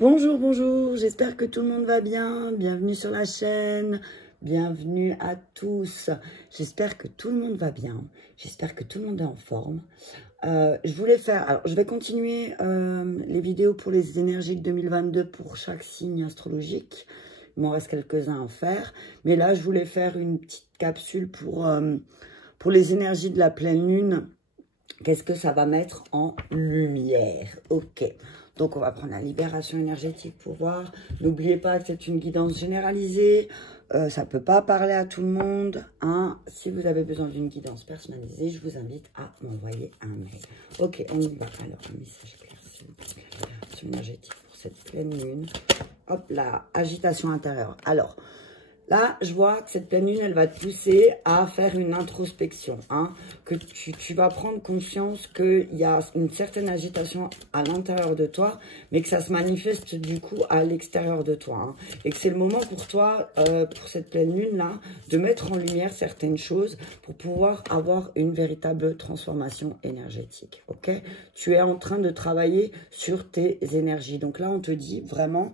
Bonjour, bonjour, j'espère que tout le monde va bien. Bienvenue sur la chaîne, bienvenue à tous. J'espère que tout le monde va bien, j'espère que tout le monde est en forme. Je voulais faire, alors je vais continuer les vidéos pour les énergies de 2022 pour chaque signe astrologique. Il m'en reste quelques-uns à faire, mais là je voulais faire une petite capsule pour les énergies de la pleine lune. Qu'est-ce que ça va mettre en lumière? Ok. Donc, on va prendre la libération énergétique pour voir. N'oubliez pas que c'est une guidance généralisée. Ça ne peut pas parler à tout le monde. Hein. Si vous avez besoin d'une guidance personnalisée, je vous invite à m'envoyer un mail. Ok, on y va. Alors, un message clair, libération énergétique pour cette pleine lune. Hop là, agitation intérieure. Alors, là, je vois que cette pleine lune, elle va te pousser à faire une introspection. Hein, que tu vas prendre conscience qu'il y a une certaine agitation à l'intérieur de toi, mais que ça se manifeste du coup à l'extérieur de toi. Hein, et que c'est le moment pour toi, pour cette pleine lune-là, de mettre en lumière certaines choses pour pouvoir avoir une véritable transformation énergétique. Ok? Tu es en train de travailler sur tes énergies. Donc là, on te dit vraiment,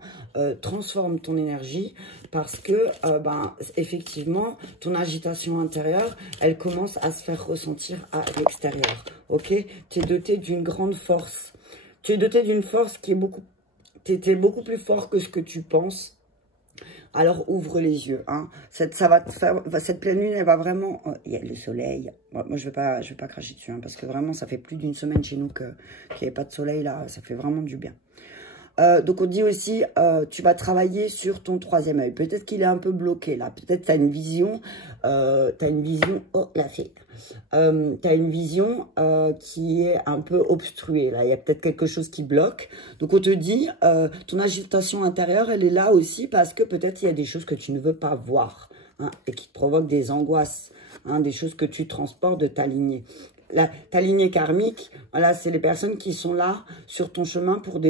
transforme ton énergie parce que effectivement, ton agitation intérieure, elle commence à se faire ressentir à l'extérieur. Ok? Tu es doté d'une grande force. Tu es doté d'une force qui est beaucoup... Tu es beaucoup plus fort que ce que tu penses. Alors, ouvre les yeux. Hein. Ça va te faire, cette pleine lune, elle va vraiment... il y a le soleil. Moi, je vais pas cracher dessus. Hein, parce que vraiment, ça fait plus d'une semaine chez nous qu'il n'y avait pas de soleil. Là, ça fait vraiment du bien. Donc, on dit aussi, tu vas travailler sur ton troisième œil. Peut-être qu'il est un peu bloqué, là. Peut-être tu as une vision, oh, la fée. Tu as une vision qui est un peu obstruée, là. Il y a peut-être quelque chose qui bloque. Donc, on te dit, ton agitation intérieure, elle est là aussi parce que peut-être il y a des choses que tu ne veux pas voir, hein, et qui te provoquent des angoisses, hein, des choses que tu transportes de ta lignée. Ta lignée karmique, voilà, c'est les personnes qui sont là sur ton chemin pour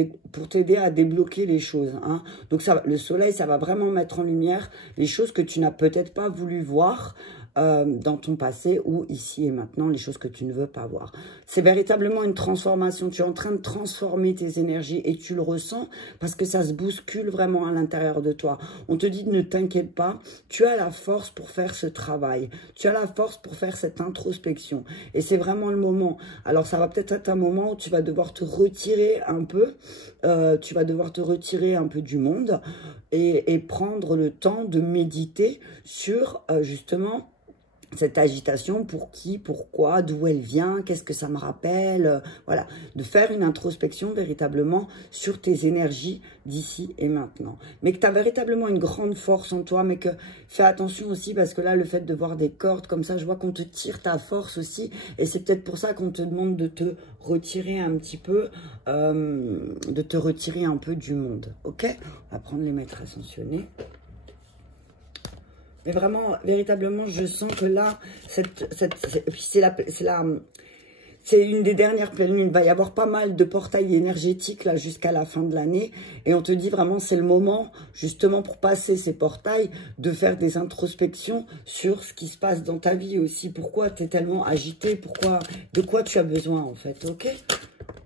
t'aider à débloquer les choses. Hein. Donc, le soleil, ça va vraiment mettre en lumière les choses que tu n'as peut-être pas voulu voir dans ton passé ou ici et maintenant, les choses que tu ne veux pas voir. C'est véritablement une transformation. Tu es en train de transformer tes énergies et tu le ressens parce que ça se bouscule vraiment à l'intérieur de toi. On te dit, ne t'inquiète pas, tu as la force pour faire ce travail. Tu as la force pour faire cette introspection. Et c'est vraiment le moment. Alors, ça va peut-être être un moment où tu vas devoir te retirer un peu. Tu vas devoir te retirer un peu du monde et prendre le temps de méditer sur, justement, cette agitation, pour qui, pourquoi, d'où elle vient, qu'est-ce que ça me rappelle, voilà, de faire une introspection véritablement sur tes énergies d'ici et maintenant. Mais que tu as véritablement une grande force en toi, mais que fais attention aussi parce que là, le fait de voir des cordes comme ça, je vois qu'on te tire ta force aussi et c'est peut-être pour ça qu'on te demande de te retirer un petit peu, du monde, ok? On va prendre les maîtres ascensionnés. Mais vraiment, véritablement, je sens que là, c'est une des dernières pleines lunes. Il va y avoir pas mal de portails énergétiques là jusqu'à la fin de l'année. Et on te dit vraiment, c'est le moment, justement, pour passer ces portails, de faire des introspections sur ce qui se passe dans ta vie aussi. Pourquoi tu es tellement agité? De quoi tu as besoin, en fait, ok?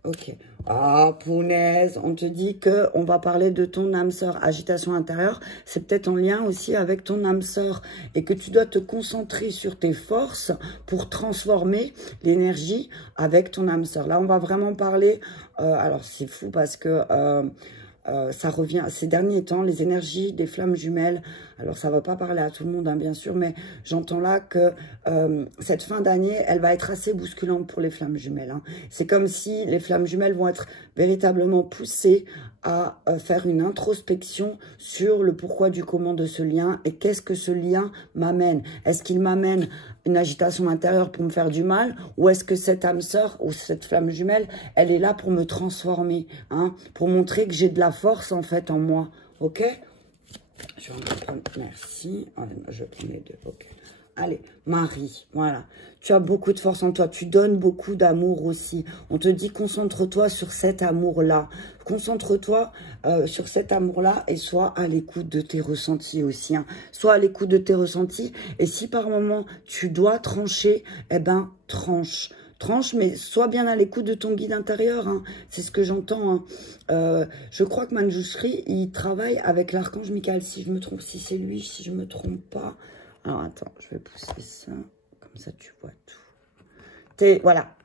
Ok. Ah, punaise, on te dit qu'on va parler de ton âme sœur, agitation intérieure. C'est peut-être en lien aussi avec ton âme sœur et que tu dois te concentrer sur tes forces pour transformer l'énergie avec ton âme sœur. Là, on va vraiment parler, alors c'est fou parce que ça revient ces derniers temps, les énergies des flammes jumelles. Alors, ça ne va pas parler à tout le monde, hein, bien sûr, mais j'entends là que cette fin d'année, elle va être assez bousculante pour les flammes jumelles. Hein. C'est comme si les flammes jumelles vont être véritablement poussées à faire une introspection sur le pourquoi du comment de ce lien et qu'est-ce que ce lien m'amène. Est-ce qu'il m'amène une agitation intérieure pour me faire du mal ou est-ce que cette âme sœur ou cette flamme jumelle, elle est là pour me transformer, hein, pour montrer que j'ai de la force en fait en moi, ok? Je vais en prendre, merci, je prends les deux, ok. Allez, Marie, voilà. Tu as beaucoup de force en toi. Tu donnes beaucoup d'amour aussi. On te dit, concentre-toi sur cet amour-là. Concentre-toi sur cet amour-là et sois à l'écoute de tes ressentis aussi. Hein. Sois à l'écoute de tes ressentis. Et si par moment, tu dois trancher, eh ben, tranche. tranche, mais sois bien à l'écoute de ton guide intérieur, hein. C'est ce que j'entends, hein. Je crois que Manjushri, il travaille avec l'archange Michael, si je me trompe, si c'est lui, si je me trompe pas. Alors, attends, je vais pousser ça, comme ça tu vois tout. Voilà.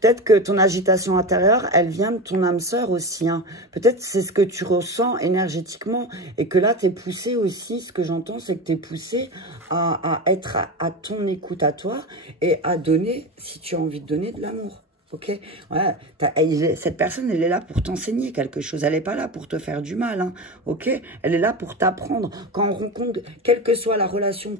Peut-être que ton agitation intérieure, elle vient de ton âme sœur aussi, hein. Peut-être c'est ce que tu ressens énergétiquement et que là, tu es poussé aussi. Ce que j'entends, c'est que tu es poussé à être à ton écoute à toi et à donner, si tu as envie de donner, de l'amour. Ok, ouais, cette personne, elle est là pour t'enseigner quelque chose. Elle n'est pas là pour te faire du mal, hein. Ok, elle est là pour t'apprendre. Quand on rencontre, quelle que soit la relation,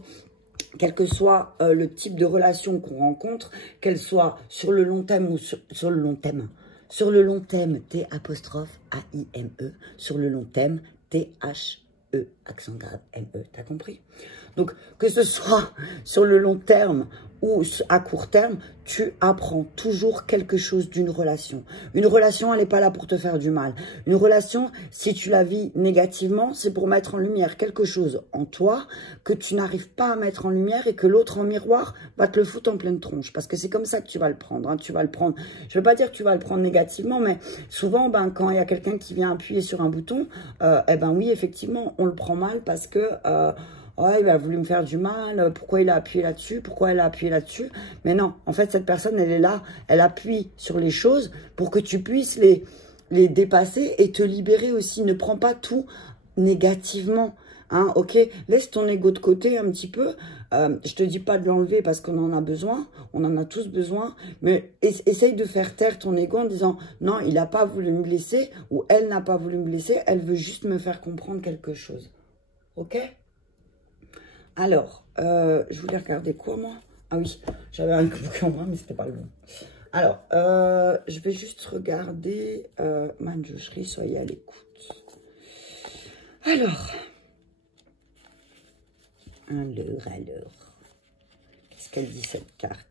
quel que soit le type de relation qu'on rencontre, qu'elle soit sur le long terme ou sur le long thème. Sur le long thème, T'-A-I-M-E. Sur le long thème, T-H-E, accent grave, M-E. T'as compris? Donc, que ce soit sur le long terme ou à court terme, tu apprends toujours quelque chose d'une relation. Une relation, elle n'est pas là pour te faire du mal. Une relation, si tu la vis négativement, c'est pour mettre en lumière quelque chose en toi que tu n'arrives pas à mettre en lumière et que l'autre en miroir va te le foutre en pleine tronche. Parce que c'est comme ça que tu vas le prendre, hein. Tu vas le prendre, je ne veux pas dire que tu vas le prendre négativement, mais souvent, ben, quand il y a quelqu'un qui vient appuyer sur un bouton, eh ben oui, effectivement, on le prend mal parce que... ouais, il a voulu me faire du mal, pourquoi il a appuyé là-dessus, pourquoi elle a appuyé là-dessus. Mais non, en fait, cette personne, elle est là, elle appuie sur les choses pour que tu puisses les dépasser et te libérer aussi. Ne prends pas tout négativement, hein, ok? Laisse ton ego de côté un petit peu. Je te dis pas de l'enlever parce qu'on en a besoin, on en a tous besoin, mais essaye de faire taire ton ego en disant « Non, il n'a pas voulu me blesser » ou « Elle n'a pas voulu me blesser, elle veut juste me faire comprendre quelque chose. » Ok? Alors, je voulais regarder quoi, moi? Ah oui, j'avais un bouquin en main, mais c'était pas le bon. Alors, je vais juste regarder Manjushri, soyez à l'écoute. Alors, qu'est-ce qu'elle dit cette carte?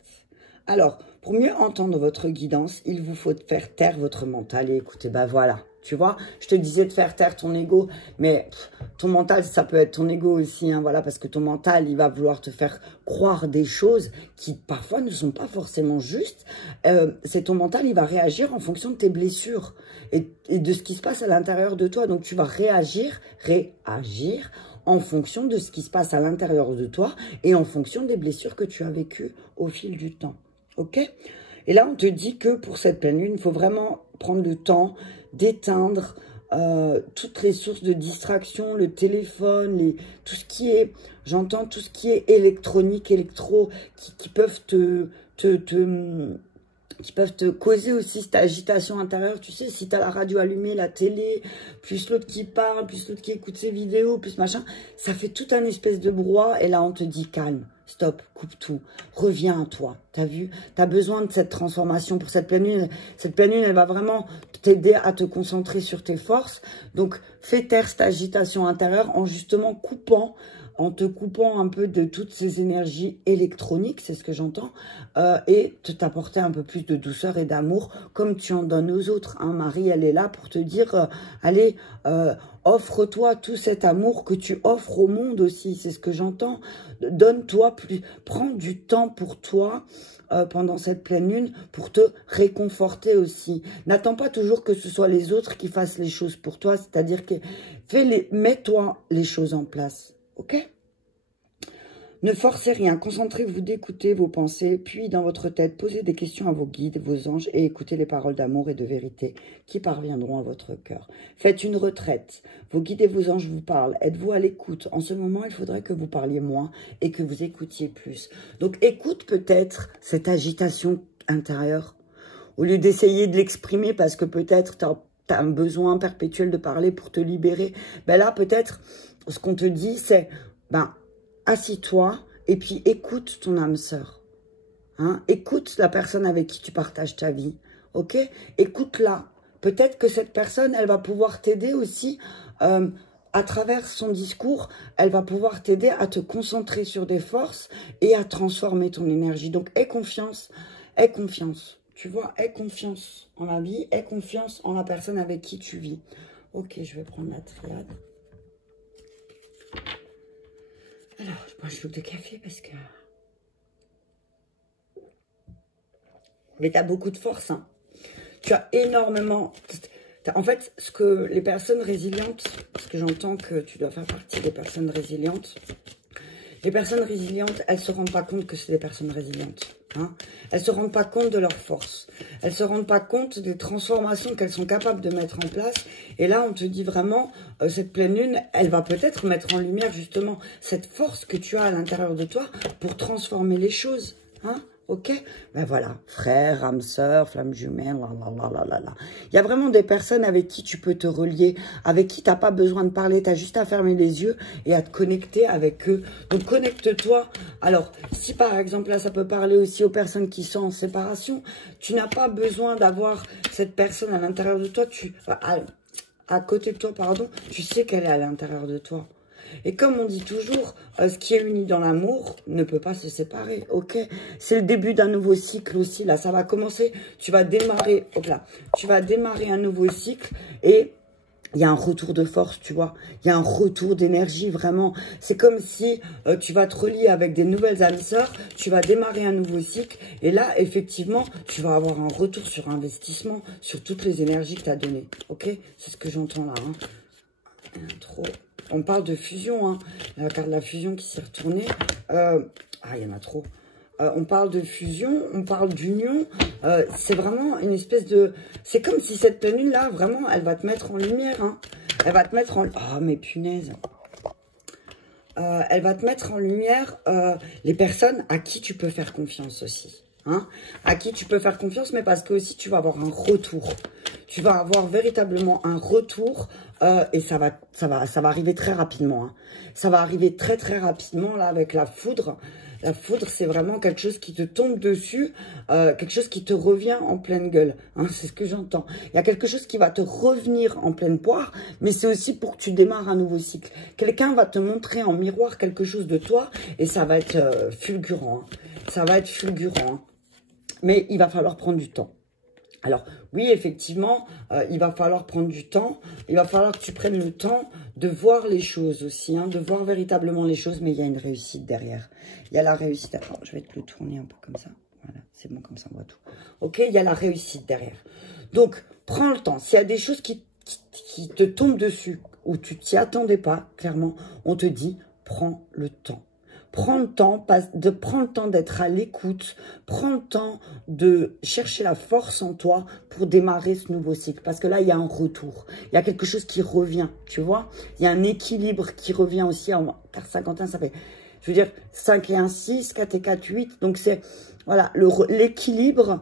Alors, pour mieux entendre votre guidance, il vous faut faire taire votre mental et écouter. Bah voilà, tu vois, je te disais de faire taire ton ego, mais ton mental, ça peut être ton ego aussi, hein, voilà, parce que ton mental, il va vouloir te faire croire des choses qui parfois ne sont pas forcément justes. C'est ton mental, il va réagir en fonction de tes blessures et de ce qui se passe à l'intérieur de toi. Donc, tu vas réagir en fonction de ce qui se passe à l'intérieur de toi et en fonction des blessures que tu as vécues au fil du temps. Ok? Et là, on te dit que pour cette pleine lune, il faut vraiment prendre le temps d'éteindre toutes les sources de distraction, le téléphone, tout ce qui est, j'entends tout ce qui est électronique, qui peuvent qui peuvent te causer aussi cette agitation intérieure. Tu sais, si tu as la radio allumée, la télé, plus l'autre qui parle, plus l'autre qui écoute ses vidéos, plus machin, ça fait tout un espèce de brouhaha. Et là, on te dit calme, stop, coupe tout, reviens à toi. T'as vu? T'as besoin de cette transformation pour cette pleine lune. Cette pleine lune, elle va vraiment t'aider à te concentrer sur tes forces. Donc, fais taire cette agitation intérieure en justement en te coupant un peu de toutes ces énergies électroniques, c'est ce que j'entends, et t'apporter un peu plus de douceur et d'amour, comme tu en donnes aux autres. Hein. Marie, elle est là pour te dire, allez, offre-toi tout cet amour que tu offres au monde aussi, c'est ce que j'entends. Donne-toi plus, prends du temps pour toi, pendant cette pleine lune, pour te réconforter aussi. N'attends pas toujours que ce soit les autres qui fassent les choses pour toi, c'est-à-dire que mets-toi les choses en place. Ok? Ne forcez rien, concentrez-vous d'écouter vos pensées, puis dans votre tête, posez des questions à vos guides, vos anges, et écoutez les paroles d'amour et de vérité qui parviendront à votre cœur. Faites une retraite, vos guides et vos anges vous parlent, êtes-vous à l'écoute? En ce moment, il faudrait que vous parliez moins et que vous écoutiez plus. Donc écoute peut-être cette agitation intérieure, au lieu d'essayer de l'exprimer parce que peut-être tu as un besoin perpétuel de parler pour te libérer. Ben là, peut-être, ce qu'on te dit, c'est, ben, assis-toi et puis écoute ton âme sœur. Hein? Écoute la personne avec qui tu partages ta vie. Ok? Écoute-la. Peut-être que cette personne, elle va pouvoir t'aider aussi à travers son discours. Elle va pouvoir t'aider à te concentrer sur des forces et à transformer ton énergie. Donc, aie confiance. Aie confiance. Tu vois, aie confiance en la vie. Aie confiance en la personne avec qui tu vis. Ok, je vais prendre la triade. Alors, je bois un chouque de café parce que... Mais tu as beaucoup de force, hein. Tu as énormément... En fait, ce que les personnes résilientes, parce que j'entends que tu dois faire partie des personnes résilientes, les personnes résilientes, elles ne se rendent pas compte que c'est des personnes résilientes. Hein. Elles ne se rendent pas compte de leur force. Elles ne se rendent pas compte des transformations qu'elles sont capables de mettre en place. Et là, on te dit vraiment, cette pleine lune, elle va peut-être mettre en lumière justement cette force que tu as à l'intérieur de toi pour transformer les choses. Hein. Ok, ben voilà, frère, âme sœur, flamme jumelle, là. Il y a vraiment des personnes avec qui tu peux te relier, avec qui tu n'as pas besoin de parler, tu as juste à fermer les yeux et à te connecter avec eux. Donc connecte-toi. Alors, si par exemple, là, ça peut parler aussi aux personnes qui sont en séparation, tu n'as pas besoin d'avoir cette personne à l'intérieur de toi, à côté de toi, pardon, tu sais qu'elle est à l'intérieur de toi. Et comme on dit toujours, ce qui est uni dans l'amour ne peut pas se séparer, ok? C'est le début d'un nouveau cycle aussi, là, ça va commencer, tu vas démarrer, hop là, tu vas démarrer un nouveau cycle et il y a un retour de force, tu vois, il y a un retour d'énergie, vraiment. C'est comme si tu vas te relier avec des nouvelles âmes sœurs, tu vas démarrer un nouveau cycle et là, effectivement, tu vas avoir un retour sur investissement, sur toutes les énergies que tu as données, ok? C'est ce que j'entends là, hein. Trop... On parle de fusion, hein. La carte de la fusion qui s'est retournée. Il y en a trop. On parle de fusion, on parle d'union. C'est vraiment une espèce de... C'est comme si cette pleine lune-là, vraiment, elle va te mettre en lumière. Hein. Elle va te mettre en... Oh, mais punaise. Elle va te mettre en lumière les personnes à qui tu peux faire confiance aussi. Hein, à qui tu peux faire confiance, mais parce que aussi tu vas avoir un retour. Tu vas avoir véritablement un retour et ça va arriver très rapidement. Hein. Ça va arriver très très rapidement là avec la foudre. La foudre, c'est vraiment quelque chose qui te tombe dessus, quelque chose qui te revient en pleine gueule. Hein, c'est ce que j'entends. Il y a quelque chose qui va te revenir en pleine poire, mais c'est aussi pour que tu démarres un nouveau cycle. Quelqu'un va te montrer en miroir quelque chose de toi et ça va être fulgurant. Hein. Ça va être fulgurant. Hein. Mais il va falloir prendre du temps. Alors, oui, effectivement, il va falloir prendre du temps. Il va falloir que tu prennes le temps de voir les choses aussi, hein, de voir véritablement les choses, mais il y a une réussite derrière. Il y a la réussite. Attends, je vais te le tourner un peu comme ça. Voilà, c'est bon, comme ça, on voit tout. Ok, il y a la réussite derrière. Donc, prends le temps. S'il y a des choses qui te tombent dessus, ou tu t'y attendais pas, clairement, on te dit, prends le temps. Prends le temps d'être à l'écoute, prends le temps de chercher la force en toi pour démarrer ce nouveau cycle. Parce que là, il y a un retour, il y a quelque chose qui revient, tu vois. Il y a un équilibre qui revient aussi. Car 51, ça fait, je veux dire, 5 et 1, 6, 4 et 4, 8. Donc, c'est, voilà, l'équilibre,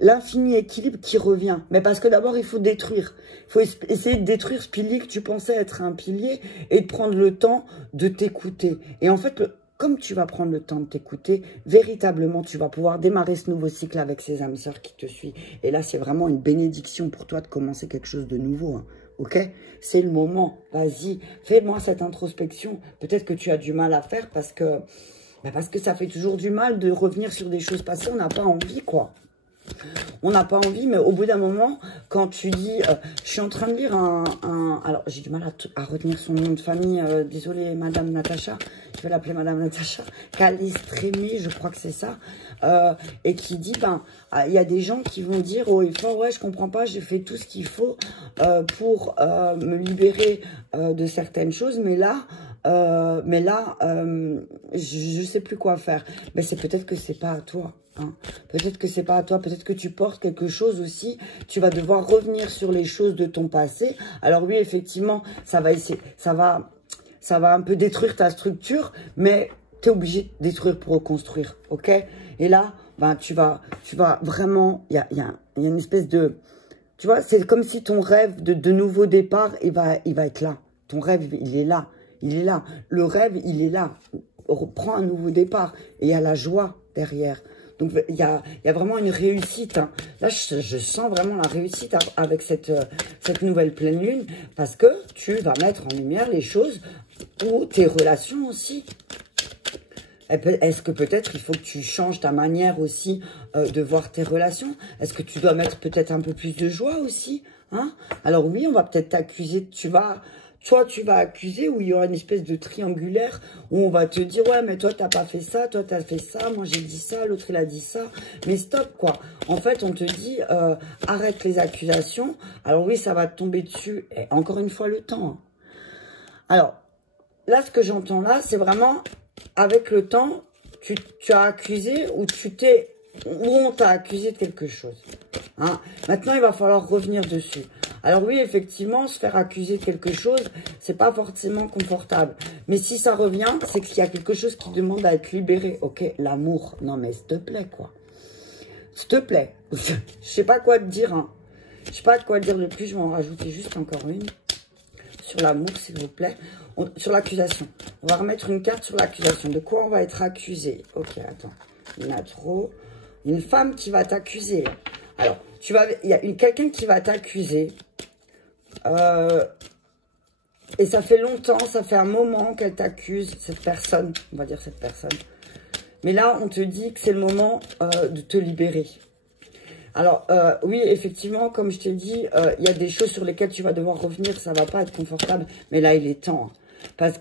l'infini équilibre qui revient. Mais parce que d'abord, il faut détruire. Il faut essayer de détruire ce pilier que tu pensais être un pilier et de prendre le temps de t'écouter. Et en fait, comme tu vas prendre le temps de t'écouter, véritablement, tu vas pouvoir démarrer ce nouveau cycle avec ces âmes sœurs qui te suivent. Et là, c'est vraiment une bénédiction pour toi de commencer quelque chose de nouveau. Hein. Ok? C'est le moment. Vas-y, fais-moi cette introspection. Peut-être que tu as du mal à faire parce que ça fait toujours du mal de revenir sur des choses passées. On n'a pas envie, quoi. On n'a pas envie, mais au bout d'un moment, quand tu dis... je suis en train de lire alors, j'ai du mal à retenir son nom de famille. Désolée, Madame Natacha. Je vais l'appeler Madame Natacha. Calistrémé, je crois que c'est ça. Et qui dit, il y a des gens qui vont dire, oh, il faut, ouais, je comprends pas, j'ai fait tout ce qu'il faut pour me libérer de certaines choses, mais là, je sais plus quoi faire. Mais c'est peut-être que c'est pas à toi. Hein. Peut-être que c'est pas à toi. Peut-être que tu portes quelque chose aussi. Tu vas devoir revenir sur les choses de ton passé. Alors oui, effectivement, ça va un peu détruire ta structure, mais tu es obligé de détruire pour reconstruire. Ok? Et là, tu vas vraiment, il y a une espèce de, tu vois, c'est comme si ton rêve de nouveau départ, il va être là. Ton rêve, il est là. Il est là. Le rêve, il est là. Prends un nouveau départ. Et il y a la joie derrière. Donc, il y a vraiment une réussite. Hein. Là, je sens vraiment la réussite avec cette nouvelle pleine lune. Parce que tu vas mettre en lumière les choses ou tes relations aussi. Est-ce que peut-être il faut que tu changes ta manière aussi de voir tes relations? Est-ce que tu dois mettre peut-être un peu plus de joie aussi, hein? Alors oui, on va peut-être t'accuser, tu vas toi, tu vas accuser, où il y aura une espèce de triangulaire, où on va te dire, ouais, mais toi, t'as pas fait ça, toi, t'as fait ça, moi, j'ai dit ça, l'autre, il a dit ça. Mais stop, quoi. En fait, on te dit, arrête les accusations. Alors oui, ça va te tomber dessus. Et encore une fois, le temps. Hein. Alors, là, ce que j'entends là, c'est vraiment, avec le temps, tu as accusé ou on t'a accusé de quelque chose. Hein. Maintenant, il va falloir revenir dessus. Alors oui, effectivement, se faire accuser de quelque chose, c'est pas forcément confortable. Mais si ça revient, c'est qu'il y a quelque chose qui demande à être libéré. Ok, l'amour. Non mais s'il te plaît, quoi. S'il te plaît. Je sais pas quoi te dire. Hein. Je sais pas quoi te dire de plus. Je vais en rajouter juste encore une. Sur l'amour, s'il vous plaît. Sur l'accusation. On va remettre une carte sur l'accusation. De quoi on va être accusé? Ok, attends. Il y en a trop. Une femme qui va t'accuser. Alors, il y a quelqu'un qui va t'accuser. Et ça fait longtemps, ça fait un moment qu'elle t'accuse, cette personne. On va dire cette personne. Mais là, on te dit que c'est le moment de te libérer. Alors, oui, effectivement, comme je t'ai dit, il y a des choses sur lesquelles tu vas devoir revenir. Ça va pas être confortable. Mais là, il est temps. Hein. Parce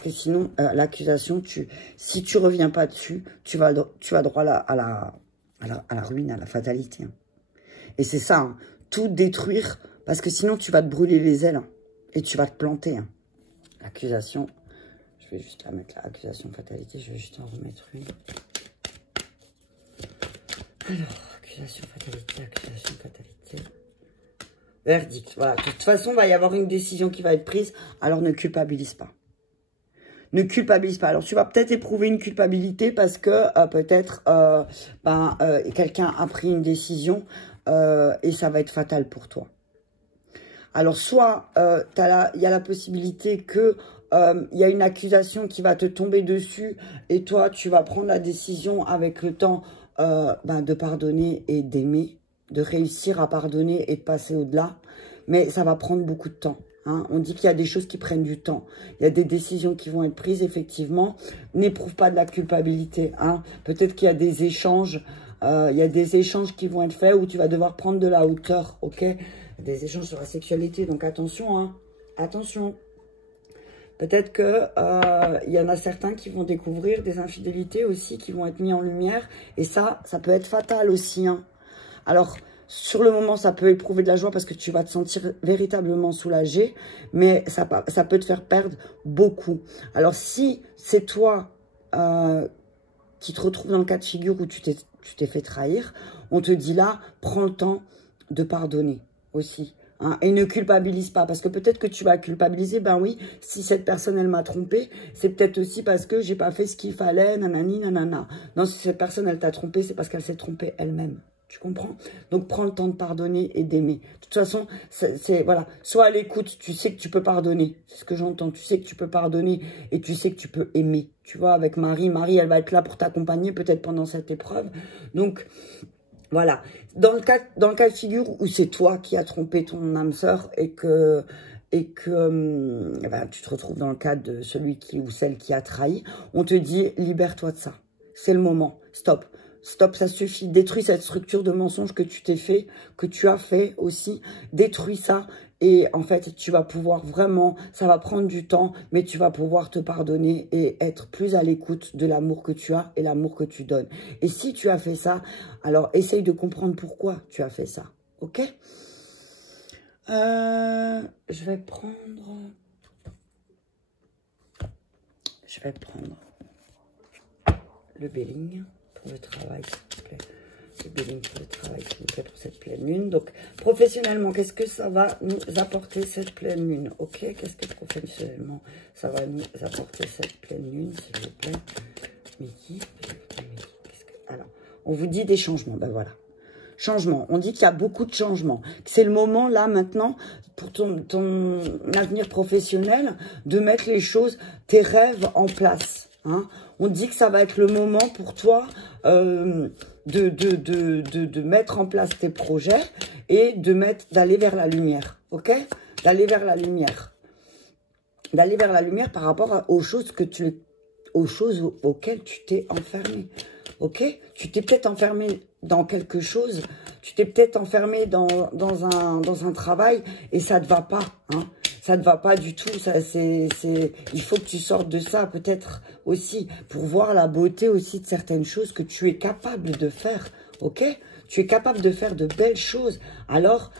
que sinon, l'accusation, si tu reviens pas dessus, tu vas droit à la ruine, à la fatalité. Hein. Et c'est ça, hein, tout détruire, parce que sinon tu vas te brûler les ailes, hein, et tu vas te planter. Hein. L'accusation, je vais juste la mettre là, accusation, fatalité, je vais juste en remettre une. Alors, accusation, fatalité. Verdict, voilà. De toute façon, il va y avoir une décision qui va être prise, alors ne culpabilise pas. Ne culpabilise pas. Alors, tu vas peut-être éprouver une culpabilité parce que peut-être quelqu'un a pris une décision et ça va être fatal pour toi. Alors, soit il y a la possibilité que il y a une accusation qui va te tomber dessus et toi, tu vas prendre la décision avec le temps de pardonner et d'aimer, de réussir à pardonner et de passer au-delà. Mais ça va prendre beaucoup de temps. Hein. On dit qu'il y a des choses qui prennent du temps. Il y a des décisions qui vont être prises, effectivement. N'éprouve pas de la culpabilité. Hein. Peut-être qu'il y a des échanges. Il y a des échanges qui vont être faits où tu vas devoir prendre de la hauteur. Ok, des échanges sur la sexualité. Donc attention. Hein. Attention. Peut-être que il y en a certains qui vont découvrir des infidélités aussi qui vont être mis en lumière. Et ça peut être fatal aussi. Hein. Alors, sur le moment, ça peut éprouver de la joie parce que tu vas te sentir véritablement soulagé, mais ça peut te faire perdre beaucoup. Alors, si c'est toi qui te retrouves dans le cas de figure où tu t'es fait trahir, on te dit là, prends le temps de pardonner aussi. Hein, et ne culpabilise pas, parce que peut-être que tu vas culpabiliser, ben oui, si cette personne, elle m'a trompé, c'est peut-être aussi parce que j'ai pas fait ce qu'il fallait, nanani, nanana. Non, si cette personne, elle t'a trompé, c'est parce qu'elle s'est trompée elle-même. Tu comprends? Donc, prends le temps de pardonner et d'aimer. De toute façon, voilà. Sois à l'écoute. Tu sais que tu peux pardonner. C'est ce que j'entends. Tu sais que tu peux pardonner et tu sais que tu peux aimer. Tu vois, avec Marie, elle va être là pour t'accompagner peut-être pendant cette épreuve. Donc, voilà. Dans le cas de figure où c'est toi qui as trompé ton âme sœur et que tu te retrouves dans le cas de celui ou celle qui a trahi, on te dit, libère-toi de ça. C'est le moment. Stop. Stop, ça suffit. Détruis cette structure de mensonge que tu t'es fait, que tu as fait aussi. Détruis ça. Et en fait, tu vas pouvoir vraiment, ça va prendre du temps, mais tu vas pouvoir te pardonner et être plus à l'écoute de l'amour que tu as et l'amour que tu donnes. Et si tu as fait ça, alors essaye de comprendre pourquoi tu as fait ça. Ok? Je vais prendre le Belling. Le travail, s'il vous plaît. Le billing pour le travail, s'il vous plaît, pour cette pleine lune. Donc, professionnellement, qu'est-ce que ça va nous apporter, cette pleine lune? Ok, qu'est-ce que professionnellement, ça va nous apporter, cette pleine lune, s'il vous plaît? Midi. Alors, on vous dit des changements, ben voilà. Changement. On dit qu'il y a beaucoup de changements. C'est le moment, là, maintenant, pour ton avenir professionnel, de mettre les choses, tes rêves en place. Hein. On dit que ça va être le moment pour toi de mettre en place tes projets et d'aller vers la lumière. Ok? D'aller vers la lumière. D'aller vers la lumière par rapport aux choses auxquelles tu t'es enfermé. Ok? Tu t'es peut-être enfermé dans quelque chose. Tu t'es peut-être enfermé dans un travail et ça ne te va pas. Hein. ça ne va pas du tout. Il faut que tu sortes de ça peut-être aussi pour voir la beauté aussi de certaines choses que tu es capable de faire, ok? Tu es capable de faire de belles choses. Alors,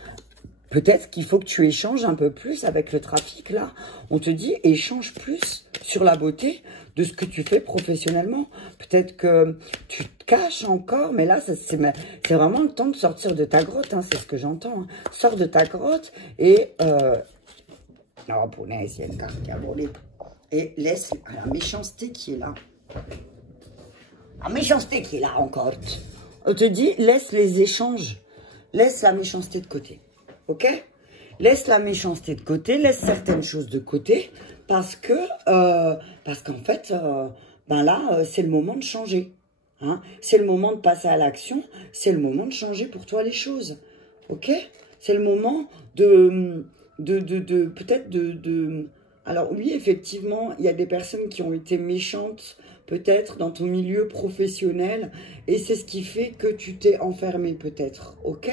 peut-être qu'il faut que tu échanges un peu plus avec le trafic, là. On te dit, échange plus sur la beauté de ce que tu fais professionnellement. Peut-être que tu te caches encore, mais là, c'est vraiment le temps de sortir de ta grotte, hein, c'est ce que j'entends. Hein. Sors de ta grotte et... Oh, punaise, il y a une carte qui a volé. Et laisse la méchanceté qui est là. La méchanceté qui est là encore. On te dit, laisse les échanges. Laisse la méchanceté de côté. Ok? Laisse la méchanceté de côté, laisse certaines choses de côté, parce qu'en fait, ben là, c'est le moment de changer. Hein? C'est le moment de passer à l'action, c'est le moment de changer pour toi les choses. Ok? C'est le moment peut-être de... Alors oui, effectivement, il y a des personnes qui ont été méchantes, peut-être, dans ton milieu professionnel, et c'est ce qui fait que tu t'es enfermé, peut-être. Ok?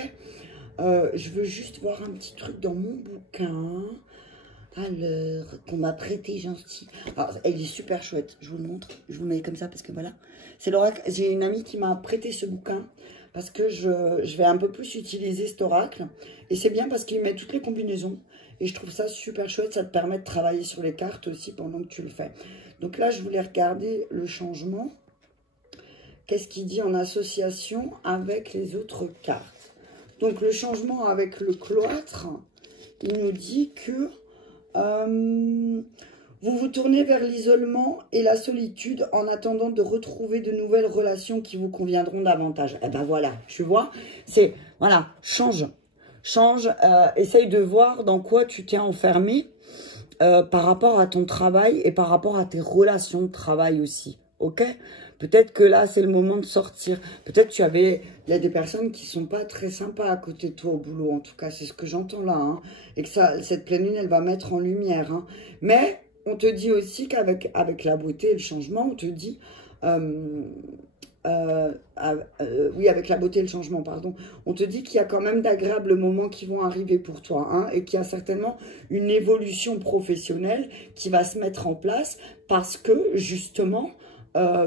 Je veux juste voir un petit truc dans mon bouquin. Alors, qu'on m'a prêté gentil. Alors, il est super chouette. Je vous le montre. Je vous le mets comme ça parce que voilà. C'est l'oracle. J'ai une amie qui m'a prêté ce bouquin parce que je vais un peu plus utiliser cet oracle. Et c'est bien parce qu'il met toutes les combinaisons. Et je trouve ça super chouette. Ça te permet de travailler sur les cartes aussi pendant que tu le fais. Donc là, je voulais regarder le changement. Qu'est-ce qu'il dit en association avec les autres cartes? Donc, le changement avec le cloître, il nous dit que vous vous tournez vers l'isolement et la solitude en attendant de retrouver de nouvelles relations qui vous conviendront davantage. Eh ben voilà, tu vois, c'est, voilà, change, essaye de voir dans quoi tu t'es enfermé par rapport à ton travail et par rapport à tes relations de travail aussi, ok? Peut-être que là, c'est le moment de sortir. Peut-être il y a des personnes qui sont pas très sympas à côté de toi au boulot. En tout cas, c'est ce que j'entends là. Hein, et que cette pleine lune, elle va mettre en lumière. Hein. Mais on te dit aussi qu'avec la beauté et le changement, on te dit... oui, avec la beauté et le changement, pardon. On te dit qu'il y a quand même d'agréables moments qui vont arriver pour toi. Hein, et qu'il y a certainement une évolution professionnelle qui va se mettre en place parce que, justement...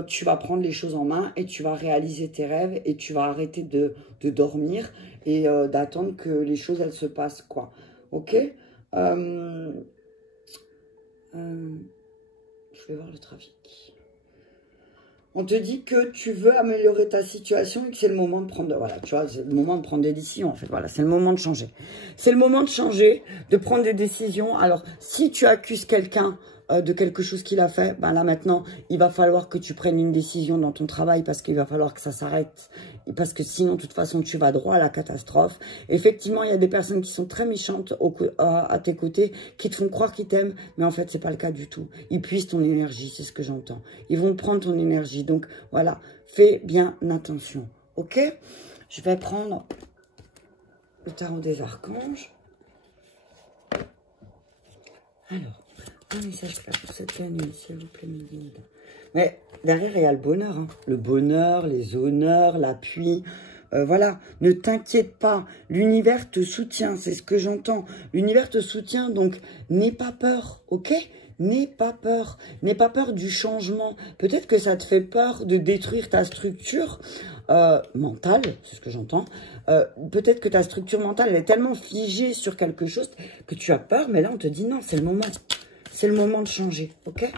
tu vas prendre les choses en main et tu vas réaliser tes rêves et tu vas arrêter de dormir et d'attendre que les choses, elles se passent, quoi. Ok? Je vais voir le trafic. On te dit que tu veux améliorer ta situation et que c'est le moment de prendre... Voilà, tu vois, c'est le moment de prendre des décisions, en fait. Voilà, c'est le moment de changer. C'est le moment de changer, de prendre des décisions. Alors, si tu accuses quelqu'un de quelque chose qu'il a fait, ben là, maintenant, il va falloir que tu prennes une décision dans ton travail parce qu'il va falloir que ça s'arrête. Parce que sinon, de toute façon, tu vas droit à la catastrophe. Effectivement, il y a des personnes qui sont très méchantes à tes côtés, qui te font croire qu'ils t'aiment, mais en fait, c'est pas le cas du tout. Ils puisent ton énergie, c'est ce que j'entends. Ils vont prendre ton énergie. Donc, voilà, fais bien attention. Ok? Je vais prendre le tarot des archanges. Alors, un message clair pour cette pleine lune, s'il vous plaît, mes guides. Mais derrière, il y a le bonheur. Hein. Le bonheur, les honneurs, l'appui. Voilà, ne t'inquiète pas. L'univers te soutient, c'est ce que j'entends. L'univers te soutient, donc n'aie pas peur, ok? N'aie pas peur. N'aie pas peur du changement. Peut-être que ça te fait peur de détruire ta structure mentale, c'est ce que j'entends. Peut-être que ta structure mentale, elle est tellement figée sur quelque chose que tu as peur, mais là, on te dit non, c'est le moment. C'est le moment de changer, ok?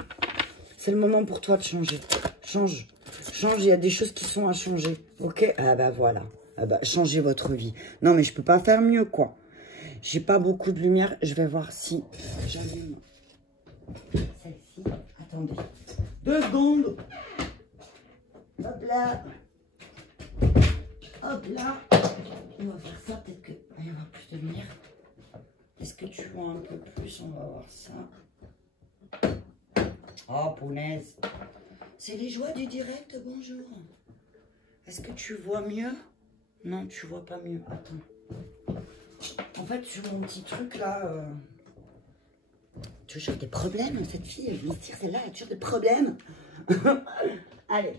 C'est le moment pour toi de changer. Change, il y a des choses qui sont à changer, ok? Ah bah voilà, ah bah, changez votre vie. Non mais je peux pas faire mieux, quoi. J'ai pas beaucoup de lumière, je vais voir si j'allume celle-ci. Attendez, 2 secondes. Hop là. Hop là. On va faire ça, peut-être qu'il va y avoir plus de lumière. Est-ce que tu vois un peu plus? On va voir ça. Oh, punaise. C'est les joies du direct, bonjour. Est-ce que tu vois mieux? Non, tu vois pas mieux. Attends. En fait, sur mon petit truc, là... Tu as toujours des problèmes, cette fille. Elle vient se dire, celle-là, elle a toujours des problèmes. Allez,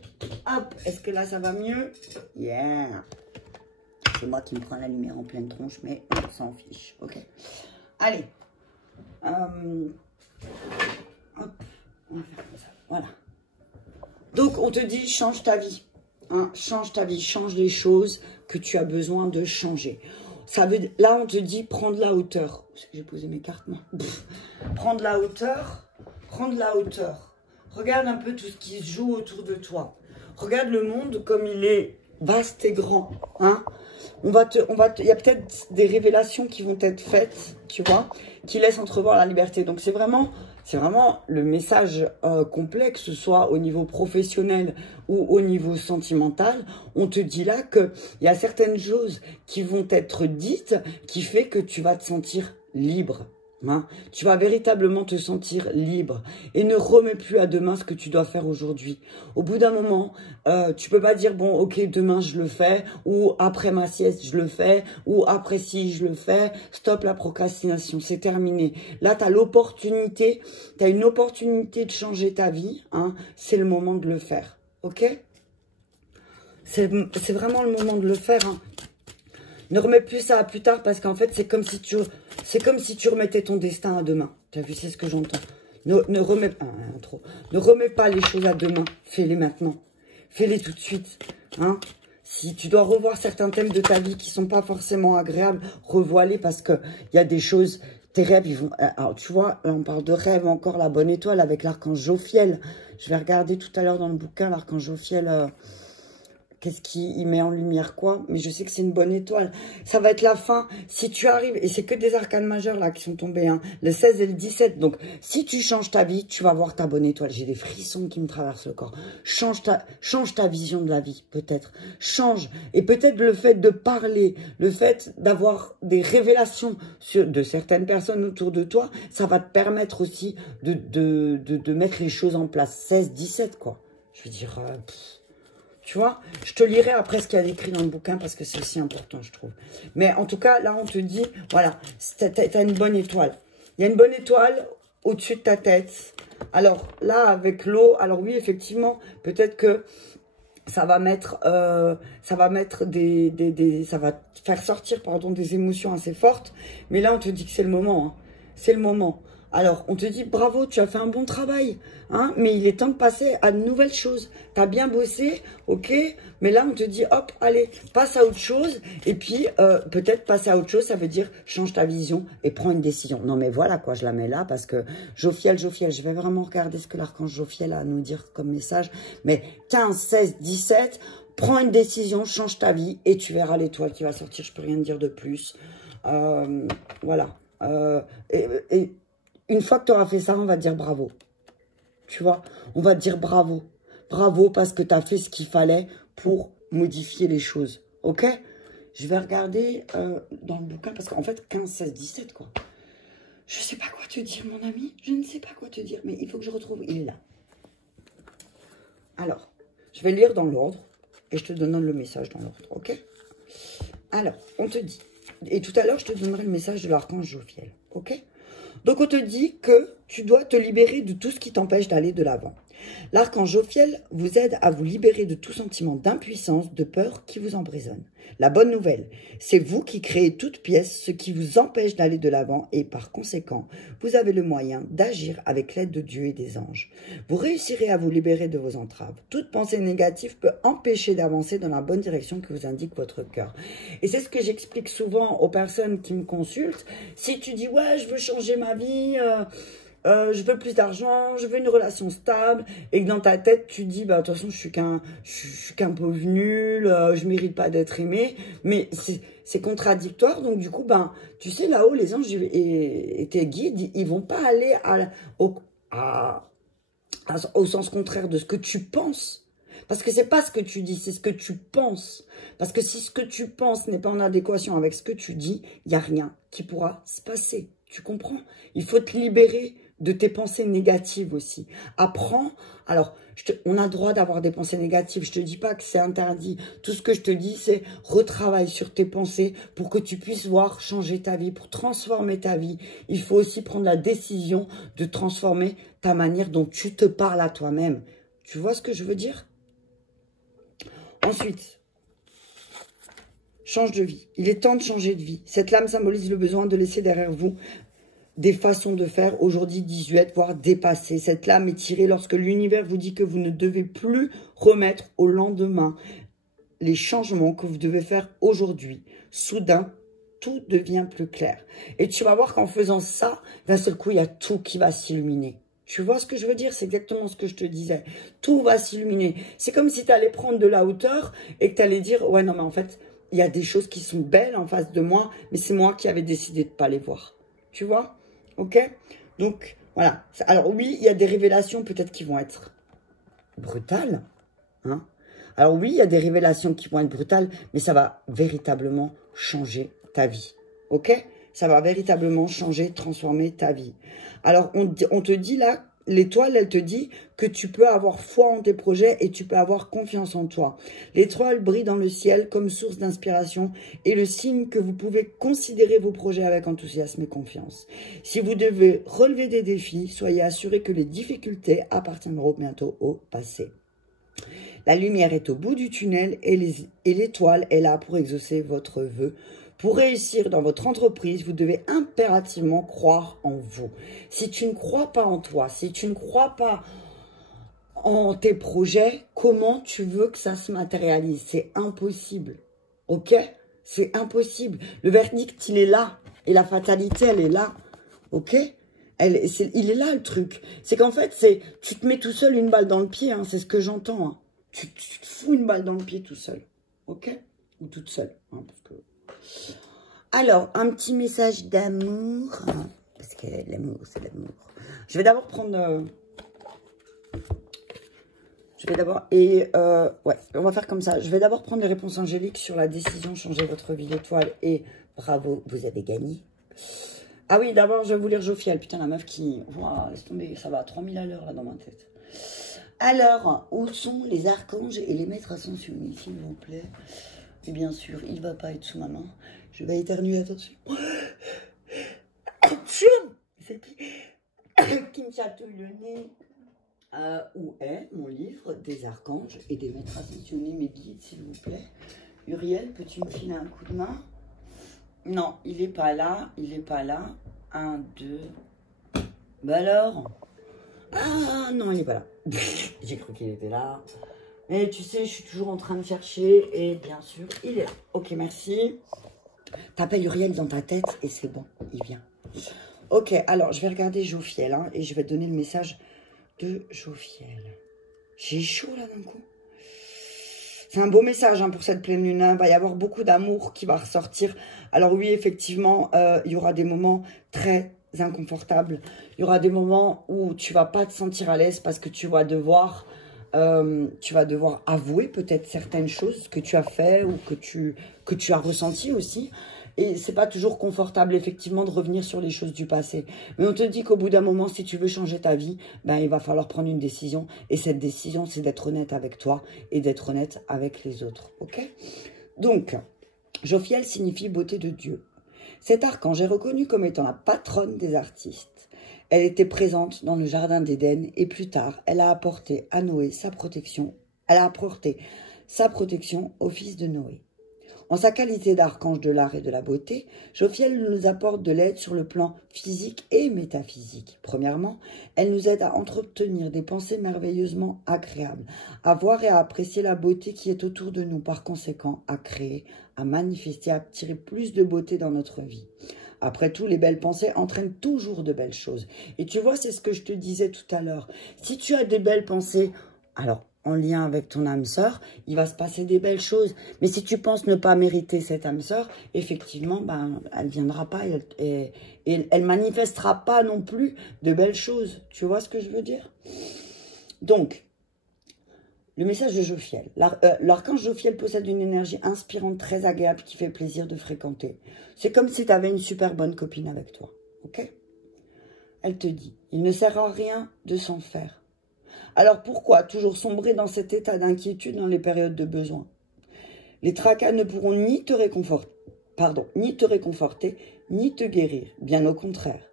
hop. Est-ce que là, ça va mieux? Yeah. C'est moi qui me prends la lumière en pleine tronche, mais on s'en fiche. Ok. Allez. Hop, on va faire comme ça. Voilà. Donc, on te dit, change ta vie. Hein, change ta vie, change les choses que tu as besoin de changer. Ça veut, là, on te dit, prends de la hauteur. C'est que j'ai posé mes cartes, moi. Prends de la hauteur, prends de la hauteur. Regarde un peu tout ce qui se joue autour de toi. Regarde le monde comme il est vaste et grand. Hein. Il y a peut-être des révélations qui vont être faites, tu vois, qui laissent entrevoir la liberté. Donc, c'est vraiment le message complet, que ce soit au niveau professionnel ou au niveau sentimental. On te dit là qu'il y a certaines choses qui vont être dites qui fait que tu vas te sentir libre. Hein, tu vas véritablement te sentir libre et ne remets plus à demain ce que tu dois faire aujourd'hui. Au bout d'un moment, tu peux pas dire bon ok demain je le fais ou après ma sieste je le fais ou après si je le fais. Stop la procrastination, c'est terminé. Là tu as l'opportunité, tu as une opportunité de changer ta vie. Hein, c'est le moment de le faire. Ok? C'est vraiment le moment de le faire. Hein. Ne remets plus ça à plus tard parce qu'en fait, c'est comme si tu remettais ton destin à demain. Tu as vu, c'est ce que j'entends. Ne remets pas les choses à demain. Fais-les maintenant. Fais-les tout de suite. Hein? Si tu dois revoir certains thèmes de ta vie qui sont pas forcément agréables, revois-les parce que il y a des choses, tes rêves, ils vont... Alors, tu vois, là, on parle de rêve encore, la bonne étoile avec l'archange Jophiel. Je vais regarder tout à l'heure dans le bouquin, l'archange Jophiel... Qu'est-ce qui met en lumière quoi? Mais je sais que c'est une bonne étoile. Ça va être la fin. Si tu arrives, et c'est que des arcanes majeurs là qui sont tombés, hein, le 16 et le 17. Donc, si tu changes ta vie, tu vas voir ta bonne étoile. J'ai des frissons qui me traversent le corps. Change ta vision de la vie, peut-être. Change. Et peut-être le fait de parler, le fait d'avoir des révélations de certaines personnes autour de toi, ça va te permettre aussi de mettre les choses en place. 16, 17, quoi. Je veux dire... Tu vois, je te lirai après ce qu'il y a écrit dans le bouquin parce que c'est aussi important, je trouve. Mais en tout cas, là, on te dit, voilà, tu as une bonne étoile. Il y a une bonne étoile au-dessus de ta tête. Alors, là, avec l'eau, alors oui, effectivement, peut-être que ça va mettre ça va te faire sortir, pardon, des émotions assez fortes. Mais là, on te dit que c'est le moment. Hein. C'est le moment. Alors, on te dit, bravo, tu as fait un bon travail, hein, mais il est temps de passer à de nouvelles choses. Tu as bien bossé, ok, mais là, on te dit, hop, allez, passe à autre chose. Et puis, peut-être passer à autre chose, ça veut dire change ta vision et prends une décision. Non, mais voilà, quoi, je la mets là parce que Jophiel, je vais vraiment regarder ce que l'archange Jophiel a à nous dire comme message. Mais 15, 16, 17, prends une décision, change ta vie et tu verras l'étoile qui va sortir. Je peux rien dire de plus. Voilà. Et une fois que tu auras fait ça, on va te dire bravo. Tu vois, on va te dire bravo. Bravo parce que tu as fait ce qu'il fallait pour modifier les choses. Ok? Je vais regarder dans le bouquin parce qu'en fait, 15, 16, 17, quoi. Je sais pas quoi te dire, mon ami. Je ne sais pas quoi te dire, mais il faut que je retrouve. Il est là. Alors, je vais lire dans l'ordre et je te donne le message dans l'ordre. Ok? Alors, on te dit. Et tout à l'heure, je te donnerai le message de l'archange Jophiel. Ok? Donc, on te dit que tu dois te libérer de tout ce qui t'empêche d'aller de l'avant. L'archange Jophiel vous aide à vous libérer de tout sentiment d'impuissance, de peur qui vous emprisonne. La bonne nouvelle, c'est vous qui créez toute pièce ce qui vous empêche d'aller de l'avant et par conséquent, vous avez le moyen d'agir avec l'aide de Dieu et des anges. Vous réussirez à vous libérer de vos entraves. Toute pensée négative peut empêcher d'avancer dans la bonne direction que vous indique votre cœur. Et c'est ce que j'explique souvent aux personnes qui me consultent. Si tu dis « ouais, je veux changer ma vie », je veux plus d'argent, je veux une relation stable, et que dans ta tête, tu dis, bah, de toute façon, je suis qu'un pauvre nul, je mérite pas d'être aimé, mais c'est contradictoire, donc du coup, ben, tu sais, là-haut, les anges et tes guides, ils vont pas aller au sens contraire de ce que tu penses. Parce que c'est pas ce que tu dis, c'est ce que tu penses. Parce que si ce que tu penses n'est pas en adéquation avec ce que tu dis, il n'y a rien qui pourra se passer. Tu comprends? Il faut te libérer de tes pensées négatives aussi. Apprends. Alors, on a le droit d'avoir des pensées négatives. Je te dis pas que c'est interdit. Tout ce que je te dis, c'est retravaille sur tes pensées pour que tu puisses voir changer ta vie, pour transformer ta vie. Il faut aussi prendre la décision de transformer ta manière dont tu te parles à toi-même. Tu vois ce que je veux dire? Ensuite, change de vie. Il est temps de changer de vie. Cette lame symbolise le besoin de laisser derrière vous des façons de faire aujourd'hui 18, voire dépasser. Cette lame est tirée lorsque l'univers vous dit que vous ne devez plus remettre au lendemain les changements que vous devez faire aujourd'hui. Soudain, tout devient plus clair. Et tu vas voir qu'en faisant ça, d'un seul coup, il y a tout qui va s'illuminer. Tu vois ce que je veux dire? C'est exactement ce que je te disais. Tout va s'illuminer. C'est comme si tu allais prendre de la hauteur et que tu allais dire, ouais, non, mais en fait, il y a des choses qui sont belles en face de moi, mais c'est moi qui avais décidé de ne pas les voir. Tu vois? Ok? Donc, voilà. Alors oui, il y a des révélations peut-être qui vont être brutales. Hein? Alors oui, il y a des révélations qui vont être brutales, mais ça va véritablement changer ta vie. Ok? Ça va véritablement changer, transformer ta vie. Alors, on te dit là, l'étoile, elle te dit que tu peux avoir foi en tes projets et tu peux avoir confiance en toi. L'étoile brille dans le ciel comme source d'inspiration et le signe que vous pouvez considérer vos projets avec enthousiasme et confiance. Si vous devez relever des défis, soyez assurés que les difficultés appartiendront bientôt au passé. La lumière est au bout du tunnel et l'étoile est là pour exaucer votre vœu. Pour réussir dans votre entreprise, vous devez impérativement croire en vous. Si tu ne crois pas en toi, si tu ne crois pas en tes projets, comment tu veux que ça se matérialise? C'est impossible. Ok? C'est impossible. Le verdict, il est là. Et la fatalité, elle est là. Ok? Il est là le truc. C'est qu'en fait, tu te mets tout seul une balle dans le pied. Hein, c'est ce que j'entends. Hein. Tu te fous une balle dans le pied tout seul. Ok? Ou toute seule. Hein, parce que... Alors, un petit message d'amour. Parce que l'amour, c'est l'amour. Je vais d'abord prendre... ouais, on va faire comme ça. Je vais d'abord prendre les réponses angéliques sur la décision changer votre vie d'étoile. Et bravo, vous avez gagné. Ah oui, d'abord, je vais vous lire Jophiel. Putain, la meuf qui... Wow, laisse tomber, ça va à 3000 à l'heure, là, dans ma tête. Alors, où sont les archanges et les maîtres ascensionnés, s'il vous plaît? Et bien sûr, il ne va pas être sous ma main. Je vais éternuer, attention. C'est qui me chatouille le nez. Où est mon livre des archanges et des maîtres ascensionnés, mes guides, s'il vous plaît? Uriel, peux-tu me filer un coup de main? Non, il n'est pas là. Il n'est pas là. 1, 2. Bah alors? Ah non, il n'est pas là. J'ai cru qu'il était là. Mais tu sais, je suis toujours en train de chercher. Et bien sûr, il est là. Ok, merci. T'appelles Uriel dans ta tête et c'est bon, il vient. Ok, alors je vais regarder Jophiel hein, et je vais te donner le message de Jophiel. J'ai chaud là d'un coup. C'est un beau message hein, pour cette pleine lune. Il va y avoir beaucoup d'amour qui va ressortir. Alors oui, effectivement, il y aura des moments très inconfortables. Il y aura des moments où tu vas pas te sentir à l'aise parce que tu vas devoir avouer peut-être certaines choses que tu as fait ou que tu as ressenti aussi. Et c'est pas toujours confortable, effectivement, de revenir sur les choses du passé. Mais on te dit qu'au bout d'un moment, si tu veux changer ta vie, ben, il va falloir prendre une décision. Et cette décision, c'est d'être honnête avec toi et d'être honnête avec les autres. Ok? Donc, Jophiel signifie beauté de Dieu. Cet archange est reconnu comme étant la patronne des artistes. Elle était présente dans le jardin d'Éden et plus tard, elle a apporté à Noé sa protection. Elle a apporté sa protection au fils de Noé. En sa qualité d'archange de l'art et de la beauté, Jophiel nous apporte de l'aide sur le plan physique et métaphysique. Premièrement, elle nous aide à entretenir des pensées merveilleusement agréables, à voir et à apprécier la beauté qui est autour de nous, par conséquent, à créer, à manifester, à tirer plus de beauté dans notre vie. Après tout, les belles pensées entraînent toujours de belles choses. Et tu vois, c'est ce que je te disais tout à l'heure. Si tu as des belles pensées, alors, en lien avec ton âme sœur, il va se passer des belles choses. Mais si tu penses ne pas mériter cette âme sœur, effectivement, ben, elle ne viendra pas et elle manifestera pas non plus de belles choses. Tu vois ce que je veux dire? Donc, le message de Jophiel. L'archange Jophiel possède une énergie inspirante, très agréable, qui fait plaisir de fréquenter. C'est comme si tu avais une super bonne copine avec toi. Ok? Elle te dit, il ne sert à rien de s'en faire. Alors pourquoi toujours sombrer dans cet état d'inquiétude dans les périodes de besoin? Les tracas ne pourront ni te réconforter, ni te guérir, bien au contraire.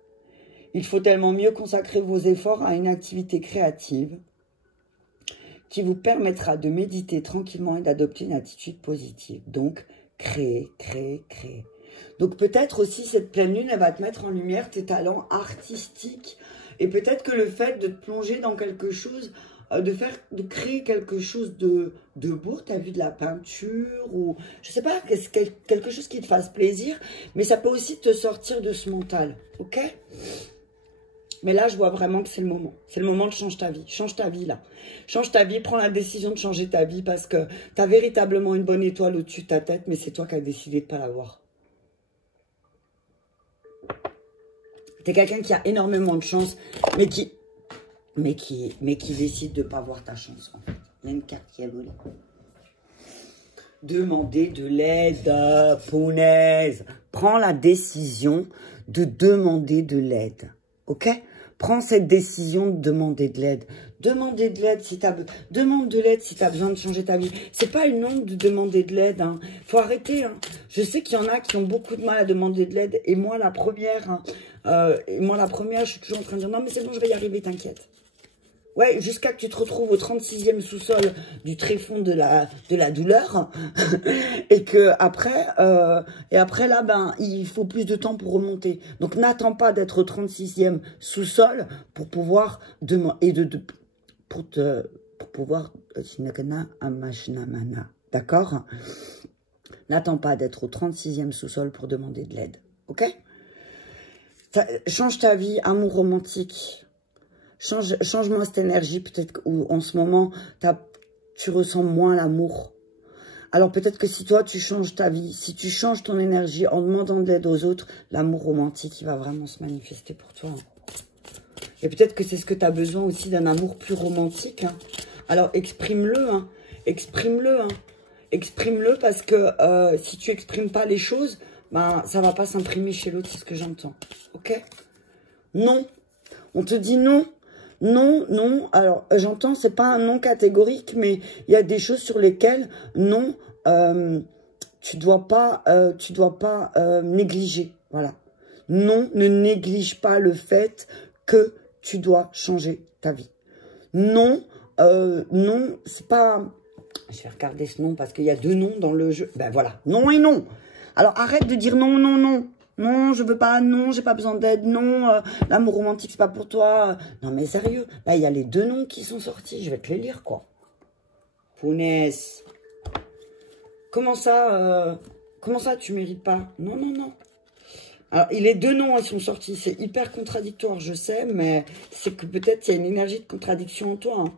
Il faut tellement mieux consacrer vos efforts à une activité créative qui vous permettra de méditer tranquillement et d'adopter une attitude positive. Donc, créer, créer, créer. Donc peut-être aussi cette pleine lune, elle va te mettre en lumière tes talents artistiques. Et peut-être que le fait de te plonger dans quelque chose, de créer quelque chose de beau, tu as vu de la peinture ou je sais pas, quelque chose qui te fasse plaisir, mais ça peut aussi te sortir de ce mental, ok? Mais là, je vois vraiment que c'est le moment. C'est le moment de changer ta vie. Change ta vie, là. Change ta vie, prends la décision de changer ta vie parce que tu as véritablement une bonne étoile au-dessus de ta tête, mais c'est toi qui as décidé de ne pas l'avoir. Tu es quelqu'un qui a énormément de chance, mais qui décide de ne pas voir ta chance, en fait. Il y a une carte qui a volé. Demander de l'aide, punaise. Prends la décision de demander de l'aide, ok? Prends cette décision de demander de l'aide. Demander de l'aide si tu as demande de l'aide si tu as besoin de changer ta vie. C'est pas une honte de demander de l'aide. Hein. Faut arrêter. Hein. Je sais qu'il y en a qui ont beaucoup de mal à demander de l'aide. Et moi, la première, hein, je suis toujours en train de dire non, mais c'est bon, je vais y arriver, t'inquiète. Ouais, jusqu'à que tu te retrouves au 36e sous-sol du tréfonds de la douleur. et que après là, ben, il faut plus de temps pour remonter. Donc, n'attends pas d'être au 36e sous-sol pour pouvoir pour pouvoir, d'accord? N'attends pas d'être au 36e sous-sol pour demander de l'aide, ok? Change ta vie, amour romantique. Change-moi cette énergie, peut-être qu'en ce moment, tu ressens moins l'amour. Alors peut-être que si toi, tu changes ta vie, si tu changes ton énergie en demandant de l'aide aux autres, l'amour romantique, il va vraiment se manifester pour toi. Et peut-être que c'est ce que tu as besoin aussi d'un amour plus romantique. Hein. Alors exprime-le, hein. Exprime-le. Hein. Exprime-le parce que si tu exprimes pas les choses, ben, ça va pas s'imprimer chez l'autre, c'est ce que j'entends. Ok? Non. On te dit non. Non, non, alors j'entends, c'est pas un non catégorique, mais il y a des choses sur lesquelles, non, tu dois pas négliger, voilà. Non, ne néglige pas le fait que tu dois changer ta vie. Non, non, c'est pas... Je vais regarder ce nom parce qu'il y a 2 noms dans le jeu. Ben voilà, non et non. Alors arrête de dire non, non, non. Non, je veux pas, non, j'ai pas besoin d'aide, non, l'amour romantique, c'est pas pour toi. Non, mais sérieux, là, il y a les 2 noms qui sont sortis, je vais te les lire, quoi. Punaise. Comment ça, tu mérites pas? Non, non, non. Alors, les 2 noms, ils sont sortis, c'est hyper contradictoire, je sais, mais c'est que peut-être il y a une énergie de contradiction en toi. Hein.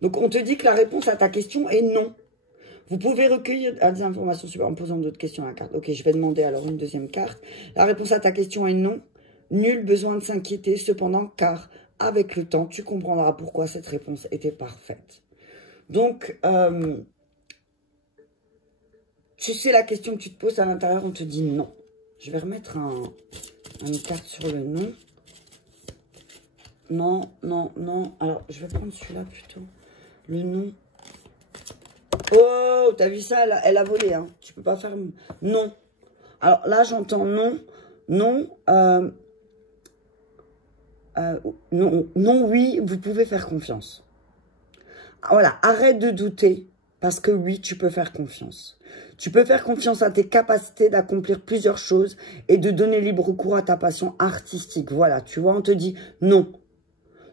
Donc, on te dit que la réponse à ta question est non. Vous pouvez recueillir des informations en posant d'autres questions à la carte. Ok, je vais demander alors une deuxième carte. La réponse à ta question est non. Nul besoin de s'inquiéter, cependant, car avec le temps, tu comprendras pourquoi cette réponse était parfaite. Donc, tu sais la question que tu te poses à l'intérieur, on te dit non. Je vais remettre une carte sur le non. Non, non, non. Alors, je vais prendre celui-là plutôt. Le non. Oh, t'as vu ça, elle a volé, hein. Tu peux pas faire... Non. Alors là, j'entends non. Non. Non, non, oui, vous pouvez faire confiance. Voilà, arrête de douter. Parce que oui, tu peux faire confiance. Tu peux faire confiance à tes capacités d'accomplir plusieurs choses et de donner libre cours à ta passion artistique. Voilà, tu vois, on te dit non.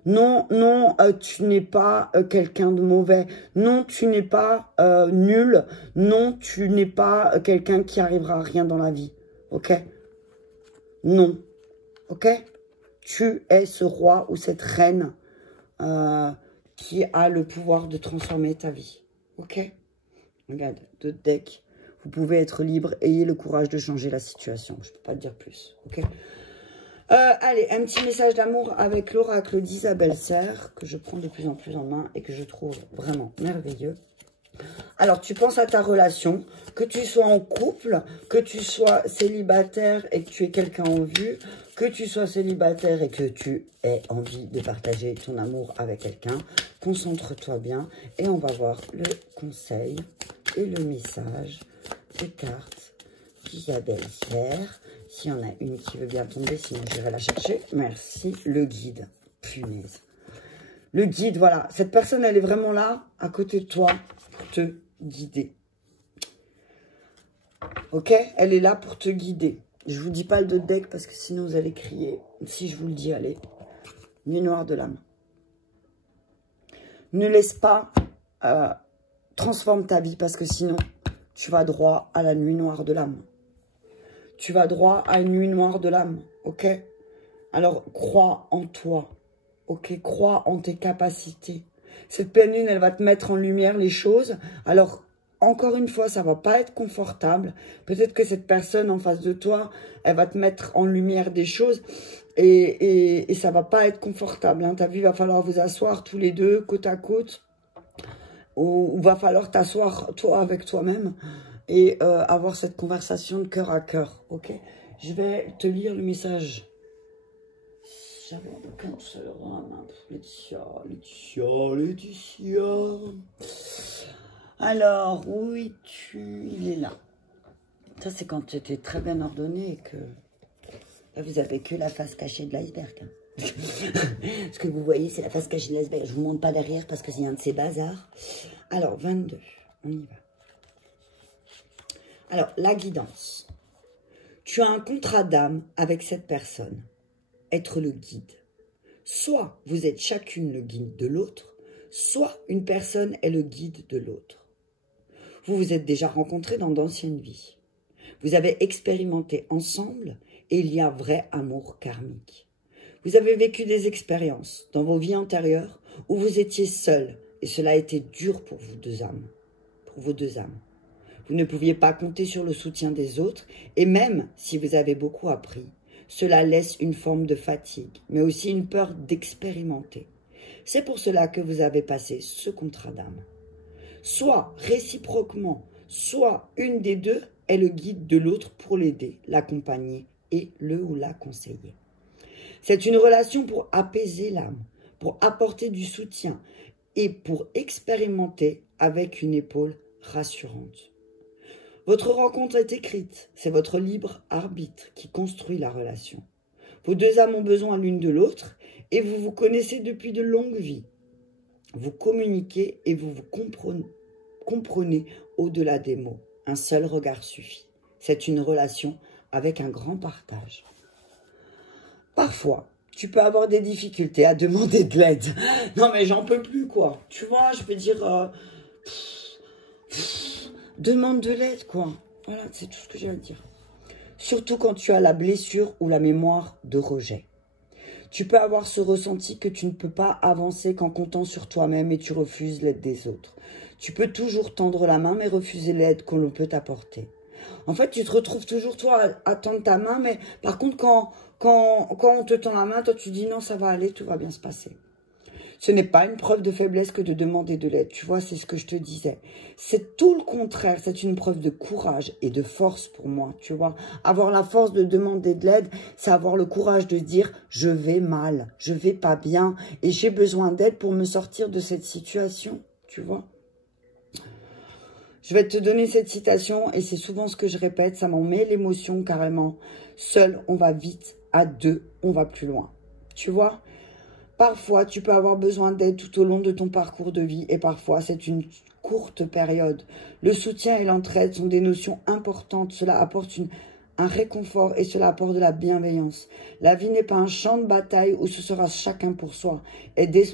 Non, non, tu n'es pas quelqu'un de mauvais. Non, tu n'es pas nul. Non, tu n'es pas quelqu'un qui arrivera à rien dans la vie. Ok? Non. Ok? Tu es ce roi ou cette reine qui a le pouvoir de transformer ta vie. Ok? Regarde, 2 decks. Vous pouvez être libre. Ayez le courage de changer la situation. Je ne peux pas te dire plus. Ok? Allez, un petit message d'amour avec l'oracle d'Isabelle Serre, que je prends de plus en plus en main et que je trouve vraiment merveilleux. Alors, tu penses à ta relation, que tu sois en couple, que tu sois célibataire et que tu aies quelqu'un en vue, que tu sois célibataire et que tu aies envie de partager ton amour avec quelqu'un. Concentre-toi bien et on va voir le conseil et le message des cartes d'Isabelle Serre. S'il y en a une qui veut bien tomber, sinon j'irai la chercher. Merci. Le guide. Punaise. Le guide, voilà. Cette personne, elle est vraiment là, à côté de toi, pour te guider. Ok? Elle est là pour te guider. Je vous dis pas le deck parce que sinon vous allez crier. Si je vous le dis, allez. Nuit noire de l'âme. Ne laisse pas transforme ta vie parce que sinon tu vas droit à la nuit noire de l'âme. Tu vas droit à une nuit noire de l'âme. Ok? Alors crois en toi. Ok? Crois en tes capacités. Cette pleine lune, elle va te mettre en lumière les choses. Alors, encore une fois, ça va pas être confortable. Peut-être que cette personne en face de toi, elle va te mettre en lumière des choses et ça va pas être confortable. Hein. T'as vu, il va falloir vous asseoir tous les deux, côte à côte. Ou va falloir t'asseoir toi avec toi-même et avoir cette conversation de cœur à cœur. Ok? Je vais te lire le message. J'avais aucun seul Laetitia. Alors, où es-tu? Il est là. Ça, c'est quand tu étais très bien ordonné et que... Là, vous avez que la face cachée de l'iceberg. Hein. Ce que vous voyez, c'est la face cachée de l'iceberg. Je ne vous montre pas derrière parce que c'est un de ces bazars. Alors, 22. On y va. Alors, la guidance. Tu as un contrat d'âme avec cette personne. Être le guide. Soit vous êtes chacune le guide de l'autre, soit une personne est le guide de l'autre. Vous vous êtes déjà rencontrés dans d'anciennes vies. Vous avez expérimenté ensemble et il y a vrai amour karmique. Vous avez vécu des expériences dans vos vies antérieures où vous étiez seuls et cela a été dur pour vous deux âmes. Pour vos deux âmes. Vous ne pouviez pas compter sur le soutien des autres et même si vous avez beaucoup appris, cela laisse une forme de fatigue, mais aussi une peur d'expérimenter. C'est pour cela que vous avez passé ce contrat d'âme. Soit réciproquement, soit une des deux est le guide de l'autre pour l'aider, l'accompagner et le ou la conseiller. C'est une relation pour apaiser l'âme, pour apporter du soutien et pour expérimenter avec une épaule rassurante. Votre rencontre est écrite, c'est votre libre arbitre qui construit la relation. Vos deux âmes ont besoin l'une de l'autre et vous vous connaissez depuis de longues vies. Vous communiquez et vous vous comprenez au-delà des mots. Un seul regard suffit. C'est une relation avec un grand partage. Parfois, tu peux avoir des difficultés à demander de l'aide. Non mais j'en peux plus quoi. Tu vois, je peux dire... demande de l'aide, quoi. Voilà, c'est tout ce que j'ai à dire. Surtout quand tu as la blessure ou la mémoire de rejet. Tu peux avoir ce ressenti que tu ne peux pas avancer qu'en comptant sur toi-même et tu refuses l'aide des autres. Tu peux toujours tendre la main mais refuser l'aide que l'on peut t'apporter. En fait, tu te retrouves toujours, toi, à tendre ta main, mais par contre, quand on te tend la main, toi, tu dis non, ça va aller, tout va bien se passer. Ce n'est pas une preuve de faiblesse que de demander de l'aide. Tu vois, c'est ce que je te disais. C'est tout le contraire. C'est une preuve de courage et de force pour moi. Tu vois, avoir la force de demander de l'aide, c'est avoir le courage de dire « je vais mal, je vais pas bien et j'ai besoin d'aide pour me sortir de cette situation. » Tu vois. Je vais te donner cette citation et c'est souvent ce que je répète. Ça m'en met l'émotion carrément. Seul, on va vite. À deux, on va plus loin. Tu vois. Parfois, tu peux avoir besoin d'aide tout au long de ton parcours de vie et parfois, c'est une courte période. Le soutien et l'entraide sont des notions importantes. Cela apporte un réconfort et cela apporte de la bienveillance. La vie n'est pas un champ de bataille où ce sera chacun pour soi. Aider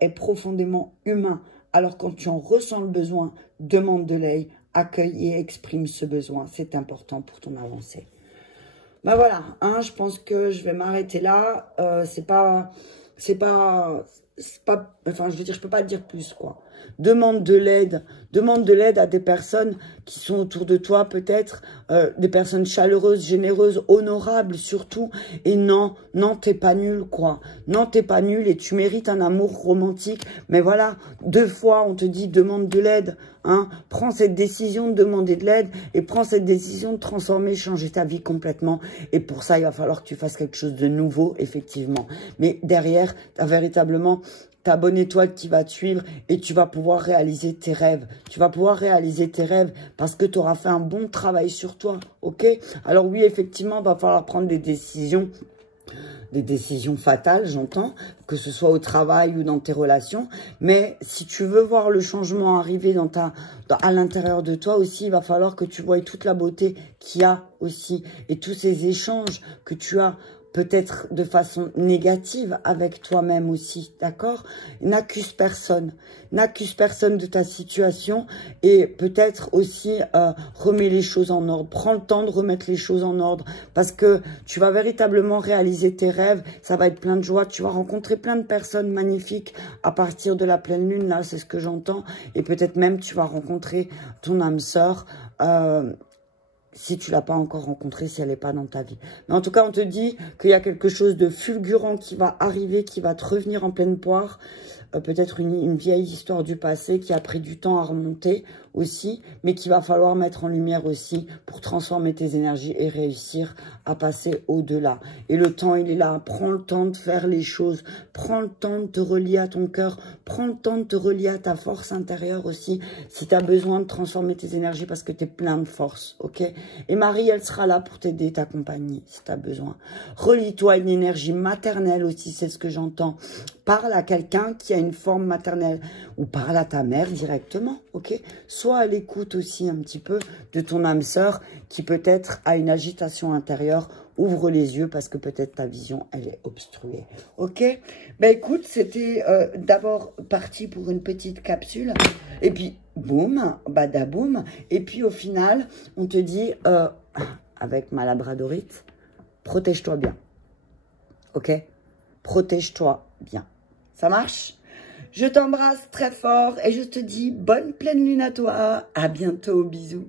est profondément humain. Alors, quand tu en ressens le besoin, demande de l'aide, accueille et exprime ce besoin. C'est important pour ton avancée. Ben voilà, hein, je pense que je vais m'arrêter là. C'est pas, enfin, je veux dire, je peux pas dire plus, quoi. Demande de l'aide à des personnes qui sont autour de toi, peut-être, des personnes chaleureuses, généreuses, honorables surtout. Et non, t'es pas nul, quoi. Non, t'es pas nul et tu mérites un amour romantique. Mais voilà, 2 fois, on te dit demande de l'aide. Hein. Prends cette décision de demander de l'aide et prends cette décision de transformer, changer ta vie complètement. Et pour ça, il va falloir que tu fasses quelque chose de nouveau, effectivement. Mais derrière, tu as véritablement ta bonne étoile qui va te suivre et tu vas pouvoir réaliser tes rêves. Tu vas pouvoir réaliser tes rêves parce que tu auras fait un bon travail sur toi, ok? Alors oui, effectivement, il va falloir prendre des décisions des décisions fatales, j'entends, que ce soit au travail ou dans tes relations. Mais si tu veux voir le changement arriver à l'intérieur de toi aussi, il va falloir que tu voies toute la beauté qu'il y a aussi et tous ces échanges que tu as peut-être de façon négative avec toi-même aussi, d'accord? N'accuse personne de ta situation et peut-être aussi remets les choses en ordre. Prends le temps de remettre les choses en ordre parce que tu vas véritablement réaliser tes rêves, ça va être plein de joie, tu vas rencontrer plein de personnes magnifiques à partir de la pleine lune, là c'est ce que j'entends, et peut-être même tu vas rencontrer ton âme sœur, si tu l'as pas encore rencontrée, si elle n'est pas dans ta vie. Mais en tout cas, on te dit qu'il y a quelque chose de fulgurant qui va arriver, qui va te revenir en pleine poire. Peut-être une vieille histoire du passé qui a pris du temps à remonter aussi, mais qu'il va falloir mettre en lumière aussi pour transformer tes énergies et réussir à passer au-delà. Et le temps, il est là. Prends le temps de faire les choses. Prends le temps de te relier à ton cœur. Prends le temps de te relier à ta force intérieure aussi. Si tu as besoin de transformer tes énergies parce que tu es plein de force, ok? Et Marie, elle sera là pour t'aider, t'accompagner si tu as besoin. Relie-toi à une énergie maternelle aussi, c'est ce que j'entends. Parle à quelqu'un qui a une forme maternelle ou parle à ta mère directement, ok? Sois à l'écoute aussi un petit peu de ton âme sœur qui peut-être a une agitation intérieure. Ouvre les yeux parce que peut-être ta vision, elle est obstruée, ok? Ben écoute, c'était d'abord parti pour une petite capsule et puis boum, badaboum. Et puis au final, on te dit, avec ma labradorite, protège-toi bien, ok? Protège-toi bien. Ça marche? Je t'embrasse très fort et je te dis bonne pleine lune à toi. À bientôt, bisous.